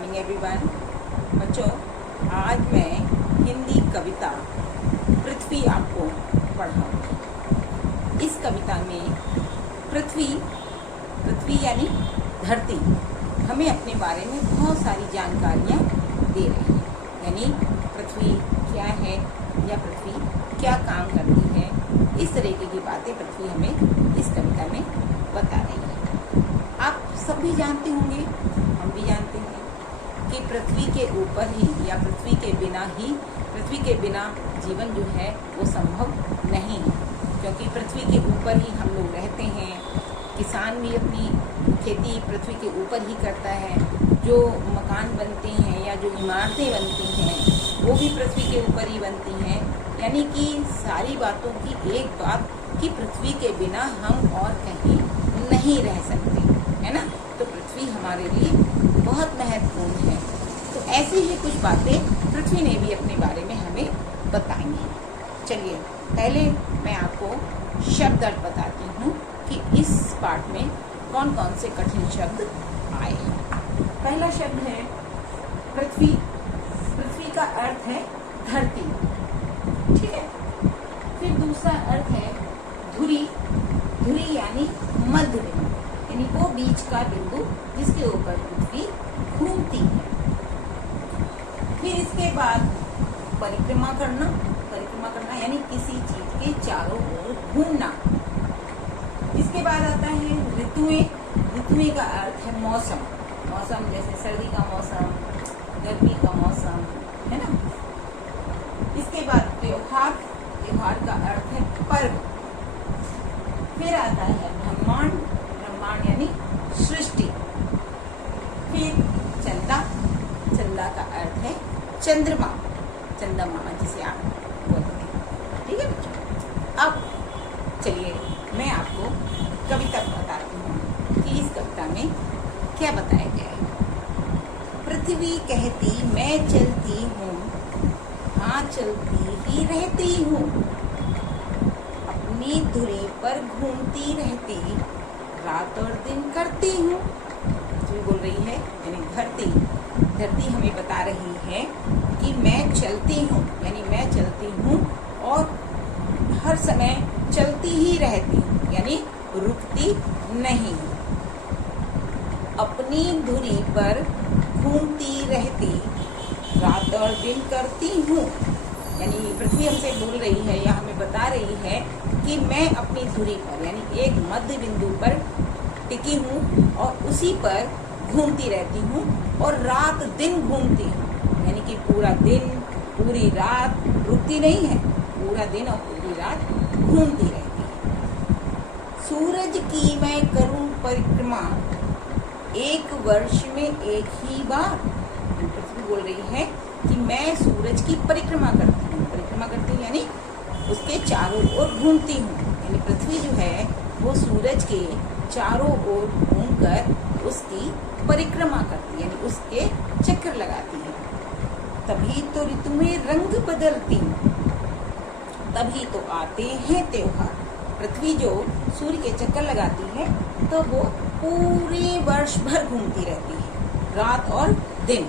Morning everyone. बच्चों, आज मैं हिंदी कविता पृथ्वी आपको पढ़ाऊंगी। इस कविता में पृथ्वी यानी धरती हमें अपने बारे में बहुत सारी जानकारियाँ दे रही है। यानी पृथ्वी क्या है या पृथ्वी क्या काम करती है, इस तरीके की बातें पृथ्वी हमें इस कविता में बता रही है। आप सब भी जानते होंगे, हम भी जानते हैं कि पृथ्वी के ऊपर ही या पृथ्वी के बिना जीवन जो है वो संभव नहीं है, क्योंकि पृथ्वी के ऊपर ही हम लोग रहते हैं। किसान भी अपनी खेती पृथ्वी के ऊपर ही करता है। जो मकान बनते हैं या जो इमारतें बनती हैं वो भी पृथ्वी के ऊपर ही बनती हैं। यानी कि सारी बातों की एक बात कि पृथ्वी के बिना हम और कहीं नहीं रह सकते, है ना। तो पृथ्वी हमारे लिए बहुत महत्वपूर्ण है। तो ऐसी ही कुछ बातें पृथ्वी ने भी अपने बारे में हमें बताई हैं। चलिए पहले मैं आपको शब्द अर्थ बताती हूँ कि इस पाठ में कौन कौन से कठिन शब्द आए हैं। पहला शब्द है पृथ्वी। पृथ्वी का अर्थ है धरती, ठीक है। फिर दूसरा अर्थ है धुरी। धुरी यानी मध्य बिंदु, यानी वो बीच का बिंदु जिसके ऊपर पृथ्वी घूमती है। फिर इसके बाद परिक्रमा करना यानी किसी चीज के चारों ओर घूमना। इसके बाद आता है ऋतुएं। ऋतुएं का अर्थ है मौसम। मौसम जैसे सर्दी का मौसम, गर्मी का मौसम, है ना। इसके बाद त्योहार। त्योहार का अर्थ है पर्व। फिर आता है ब्रह्मांड। ब्रह्मांड यानी सृष्टि। फिर चंदा। चंदा का अर्थ है चंद्रमा। चंद्रमा जिसे आप बोलते हैं, ठीक है बच्चों। अब चलिए मैं आपको कविता बताती हूँ कि इस कविता में क्या बताया गया है। पृथ्वी कहती मैं चलती हूँ, हाँ चलती ही रहती हूँ, अपनी धुरी पर घूमती रहती, रात और दिन करती हूँ। जो बोल रही है यानी धरती हमें बता रही है कि मैं चलती हूँ, यानी मैं चलती हूँ और हर समय चलती ही रहती हूँ, यानी रुकती नहीं। अपनी धुरी पर घूमती रहती, रात और दिन करती हूँ। यानी पृथ्वी हमसे बोल रही है या हमें बता रही है कि मैं अपनी धुरी पर यानी एक मध्य बिंदु पर टिकी हूँ और उसी पर घूमती रहती हूँ और रात दिन घूमती हूँ। यानी कि पूरा दिन पूरी रात रुकती नहीं है, पूरा दिन और पूरी रात घूमती रहती है। सूरज की मैं करूं परिक्रमा, एक वर्ष में एक ही बार। पृथ्वी बोल रही है कि मैं सूरज की परिक्रमा करती हूँ। परिक्रमा करती हूँ यानी उसके चारों ओर घूमती हूँ। यानी पृथ्वी जो है वो सूरज के चारों ओर घूमकर उसकी परिक्रमा करती है, यानी उसके चक्कर लगाती है। तभी तो ऋतु में रंग बदलती, तभी तो आते हैं त्योहार। पृथ्वी जो सूर्य के चक्कर लगाती है तो वो पूरे वर्ष भर घूमती रहती है, रात और दिन,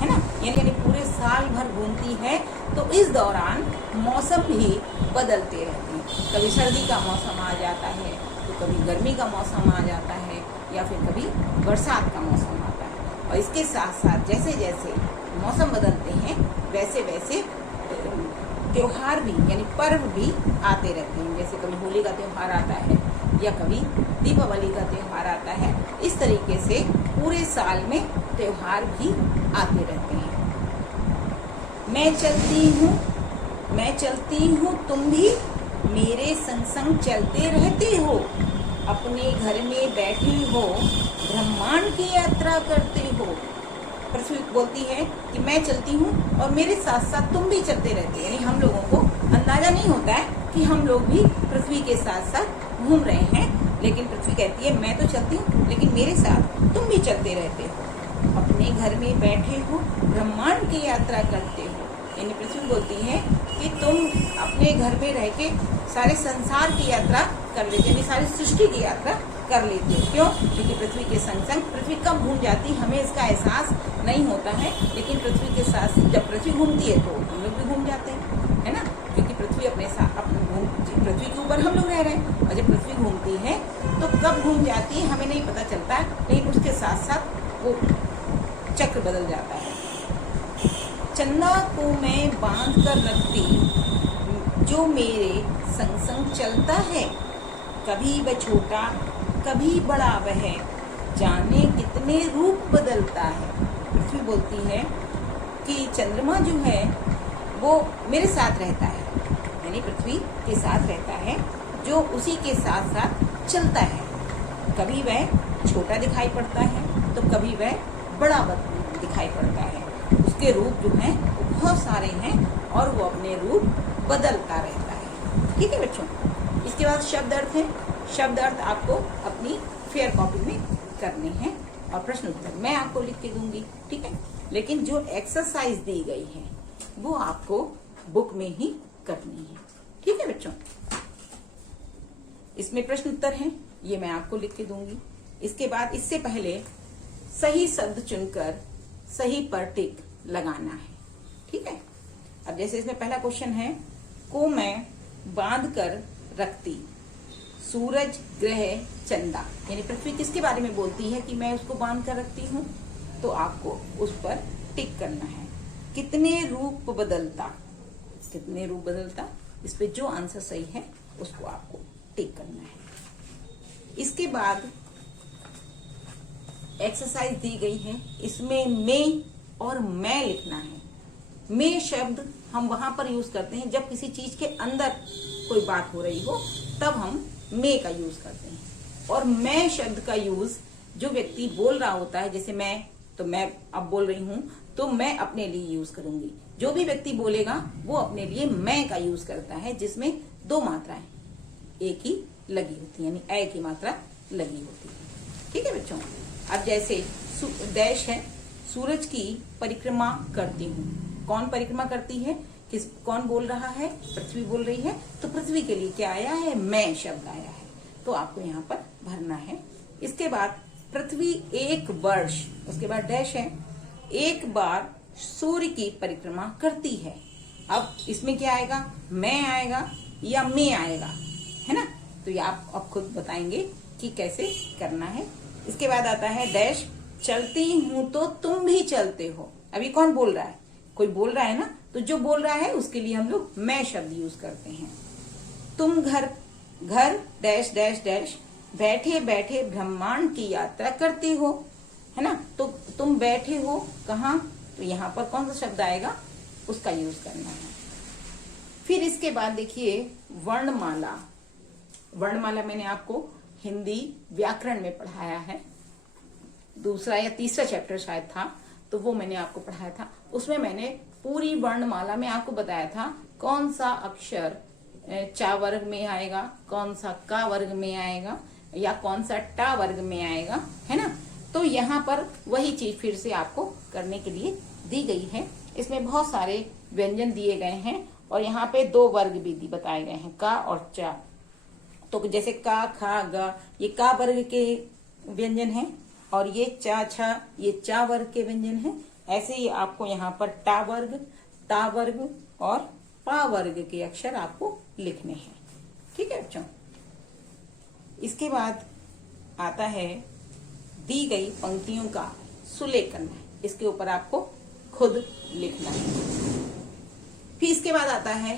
है ना। यानी पूरे साल भर घूमती है। तो इस दौरान मौसम भी बदलते रहते हैं। कभी सर्दी का मौसम आ जाता है तो कभी गर्मी का मौसम आ जाता है या फिर कभी बरसात का मौसम आता है। और इसके साथ साथ जैसे जैसे मौसम बदलते हैं वैसे वैसे त्योहार भी यानी पर्व भी आते रहते हैं। जैसे कभी होली का त्योहार आता है या कभी दीपावली का त्योहार आता है। इस तरीके से पूरे साल में त्योहार भी आते रहते हैं। मैं चलती हूँ तुम भी मेरे संग संग चलते रहते हो, अपने घर में बैठे हो ब्रह्मांड की यात्रा करते हो। पृथ्वी बोलती है कि मैं चलती हूँ और मेरे साथ साथ तुम भी चलते रहते, यानी हम लोगों को अंदाजा नहीं होता है कि हम लोग भी पृथ्वी के साथ साथ घूम रहे हैं। लेकिन पृथ्वी कहती है मैं तो चलती हूँ लेकिन मेरे साथ तुम भी चलते रहते हो, अपने घर में बैठे हो ब्रह्मांड की यात्रा करते हो। यानी पृथ्वी बोलती है कि तुम अपने घर में रह के सारे संसार की यात्रा कर लेते, यानी सारी सृष्टि की यात्रा कर लेते हो। क्यों? क्योंकि पृथ्वी के संग संग पृथ्वी कब घूम जाती हमें इसका एहसास नहीं होता है, लेकिन पृथ्वी के साथ जब पृथ्वी घूमती है तो हम लोग भी घूम जाते हैं, है ना, क्योंकि पृथ्वी अपने साथ पृथ्वी के ऊपर हम लोग रह रहे हैं, और जब पृथ्वी घूमती है तो कब घूम जाती है हमें नहीं पता चलता, लेकिन उसके साथ साथ वो चक्र बदल जाता है। चंदा को मैं बांध कर रखती, जो मेरे संग संग चलता है, कभी वह छोटा कभी बड़ा वह, जाने कितने रूप बदलता है। पृथ्वी बोलती है कि चंद्रमा जो है वो मेरे साथ रहता है, यानी पृथ्वी के साथ रहता है, जो उसी के साथ साथ चलता है। कभी वह छोटा दिखाई पड़ता है तो कभी वह बड़ा दिखाई पड़ता है। उसके रूप जो हैं वो बहुत सारे हैं और वो अपने रूप बदलता रहता है। ठीक है बच्चों, इसके बाद शब्द अर्थ है। शब्द अर्थ आपको अपनी फेयर कॉपी में करने हैं और प्रश्न उत्तर मैं आपको लिख के दूंगी, ठीक है, लेकिन जो एक्सरसाइज दी गई है वो आपको बुक में ही करनी है। ठीक है बच्चों, इसमें प्रश्न उत्तर हैं, ये मैं आपको लिख के दूंगी। इसके बाद इससे पहले सही शब्द चुनकर सही पर टिक लगाना है। ठीक है, अब जैसे इसमें पहला क्वेश्चन है, को मैं बांध कर रखती, सूरज ग्रह चंदा, यानी पृथ्वी किसके बारे में बोलती है कि मैं उसको बांध कर रखती हूँ, तो आपको उस पर टिक करना है। कितने रूप बदलता, कितने रूप बदलता, इस पे जो आंसर सही है उसको आपको टिक करना है। इसके बाद एक्सरसाइज दी गई है, इसमें मैं और मैं लिखना है। मैं शब्द हम वहां पर यूज करते हैं जब किसी चीज के अंदर कोई बात हो रही हो, तब हम मैं का यूज करते हैं। और मैं शब्द का यूज जो व्यक्ति बोल रहा होता है, जैसे मैं, तो मैं अब बोल रही हूं तो मैं अपने लिए यूज करूंगी। जो भी व्यक्ति बोलेगा वो अपने लिए मैं का यूज करता है, जिसमें दो मात्राएं एक ही लगी होती है, यानी ए की मात्रा लगी होती है। ठीक है बच्चों, अब जैसे डैश है, सूरज की परिक्रमा करती हूँ। कौन परिक्रमा करती है, कौन बोल रहा है, पृथ्वी बोल रही है, तो पृथ्वी के लिए क्या आया है, मैं शब्द आया है, तो आपको यहाँ पर भरना है। इसके बाद पृथ्वी एक वर्ष, उसके बाद डैश है, एक बार सूर्य की परिक्रमा करती है। अब इसमें क्या आएगा, मैं आएगा या मैं आएगा, है ना, तो ये आप अब खुद बताएंगे कि कैसे करना है। इसके बाद आता है डैश, चलती हूँ तो तुम भी चलते हो। अभी कौन बोल रहा है, कोई बोल रहा है ना, तो जो बोल रहा है उसके लिए हम लोग मैं शब्द यूज करते हैं। तुम घर डैश डैश डैश बैठे बैठे ब्रह्मांड की यात्रा करते हो, है ना, तो तुम बैठे हो कहाँ, तो यहाँ पर कौन सा शब्द आएगा उसका यूज करना है। फिर इसके बाद देखिए वर्णमाला। वर्णमाला मैंने आपको हिंदी व्याकरण में पढ़ाया है, दूसरा या तीसरा चैप्टर शायद था, तो वो मैंने आपको पढ़ाया था। उसमें मैंने पूरी वर्णमाला में आपको बताया था कौन सा अक्षर चा वर्ग में आएगा, कौन सा का वर्ग में आएगा, या कौन सा टा वर्ग में आएगा, है ना। तो यहाँ पर वही चीज फिर से आपको करने के लिए दी गई है। इसमें बहुत सारे व्यंजन दिए गए हैं और यहाँ पे दो वर्ग भी बताए गए हैं, का और चा। तो जैसे का, खा, गा, ये का वर्ग के व्यंजन हैं, और ये चा, छा, ये चा वर्ग के व्यंजन हैं। ऐसे ही आपको यहाँ पर टा वर्ग, ता वर्ग और पा वर्ग के अक्षर आपको लिखने हैं। ठीक है बच्चों, इसके बाद आता है दी गई पंक्तियों का सुलेख करना है। इसके ऊपर आपको खुद लिखना है। फिर इसके बाद आता है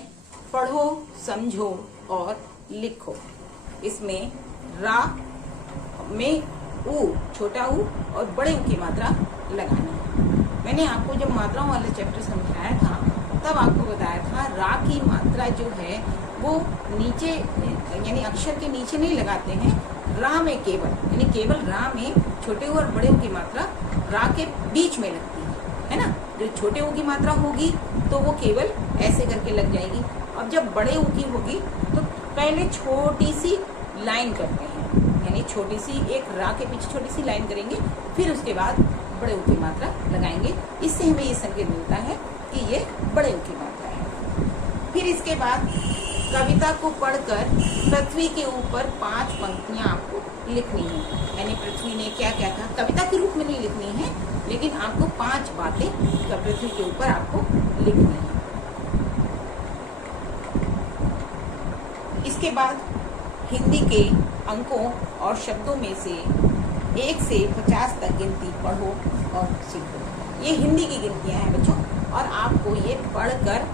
पढ़ो, समझो और लिखो। इसमें रा में ऊ, छोटा ऊ और बड़े ऊ की मात्रा लगानी है। मैंने आपको जब मात्राओं वाला चैप्टर समझाया था तब आपको बताया था रा की मात्रा जो है वो नीचे, यानी अक्षर के नीचे नहीं लगाते हैं, रा में केवल, यानी केवल रा में छोटे ऊ और बड़े ऊ की मात्रा रा के बीच में लगती है ना। जो छोटे ऊ की मात्रा होगी तो वो केवल ऐसे करके लग जाएगी, और जब बड़े ऊ की होगी तो पहले छोटी सी लाइन करते हैं, यानी छोटी सी एक रा के पीछे छोटी सी लाइन करेंगे, फिर उसके बाद बड़े ऊ की मात्रा लगाएंगे। इससे हमें ये संकेत मिलता है कि ये बड़े ऊ की मात्रा है। फिर इसके बाद कविता को पढ़कर पृथ्वी के ऊपर 5 पंक्तियां आपको लिखनी है। यानी पृथ्वी ने क्या क्या कहा, कविता के रूप में नहीं लिखनी है, लेकिन आपको 5 बातें पृथ्वी के ऊपर आपको लिखनी है। इसके बाद हिंदी के अंकों और शब्दों में से 1 से 50 तक गिनती पढ़ो और सीखो। ये हिंदी की गिनतियां हैं बच्चों, और आपको ये पढ़कर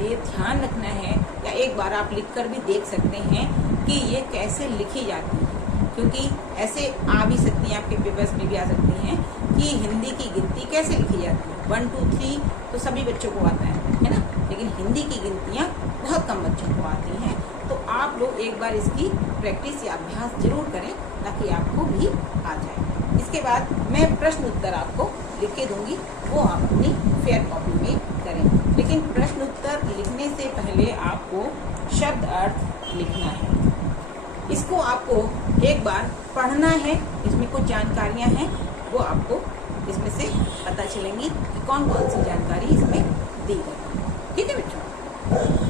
ये ध्यान रखना है, या एक बार आप लिखकर भी देख सकते हैं कि ये कैसे लिखी जाती है, क्योंकि ऐसे आ भी सकती हैं, आपके पेपर्स में भी आ सकती हैं कि हिंदी की गिनती कैसे लिखी जाती है। 1 2 3 तो सभी बच्चों को आता है ना, लेकिन हिंदी की गिनतियाँ बहुत कम बच्चों को आती हैं। तो आप लोग एक बार इसकी प्रैक्टिस या अभ्यास जरूर करें, ताकि आपको भी आ जाए। इसके बाद मैं प्रश्न उत्तर आपको लिख के दूंगी, वो आप अपनी फेयर कॉपी में करें। लेकिन प्रश्न उत्तर लिखने से पहले आपको शब्द अर्थ लिखना है। इसको आपको एक बार पढ़ना है, इसमें कुछ जानकारियां हैं वो आपको इसमें से पता चलेंगी कि कौन कौन सी जानकारी इसमें दी गई।